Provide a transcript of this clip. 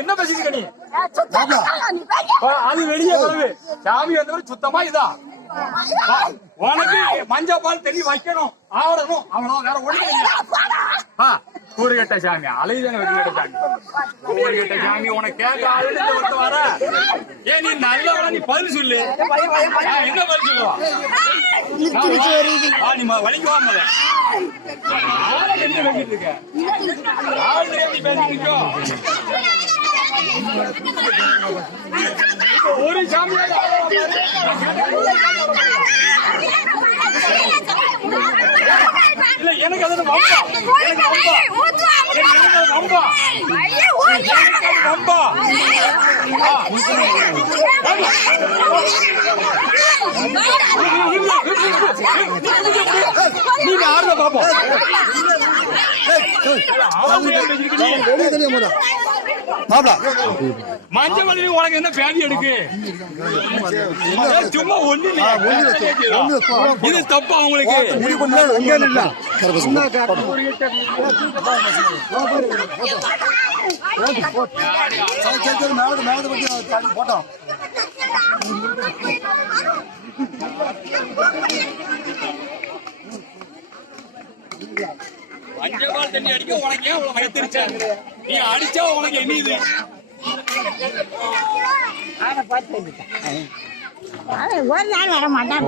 என்ன பேசிக்க நீ? அது வெளியே போகுது. சாமி வந்தவரை சுத்தமா இதான் உனக்கு மஞ்சள் பால் தெளி வைக்கணும், ஆடணும், அவ்வளவு வேற ஒண்ணு. கூறுகட்ட சாமி அலைதான வெறுகட்ட சாமி, கூறுகட்ட சாமி உனக்கு கேட்க ஆளுநர் வர. ஏன் நீ நல்லவன, நீ பதில் சொல்லு. என்ன பதில் சொல்லுவா? நீ வலிக்குவாம என்ன பேசிட்டு இருக்க? ஆளு எப்படி பேசிட்டு இருக்கோ? ஒரு சாமி இல்ல, எனக்கு அது வம்பா, வம்பா, வம்பா. நீங்க ஆடுற பாப்போம். மஞ்சள் வலி உனக்கு என்ன பேதி எடுக்கு? சும்மா ஒண்ணு இது தப்பா உங்களுக்கு? போட்டோம் மஞ்சள் தண்ணி அடிக்க உனக்கு ஏன் உங்களை வைத்திருச்சா? நீ அடிச்சா உனக்கு என்ன? ஒரு நாள் வர மாட்டான்.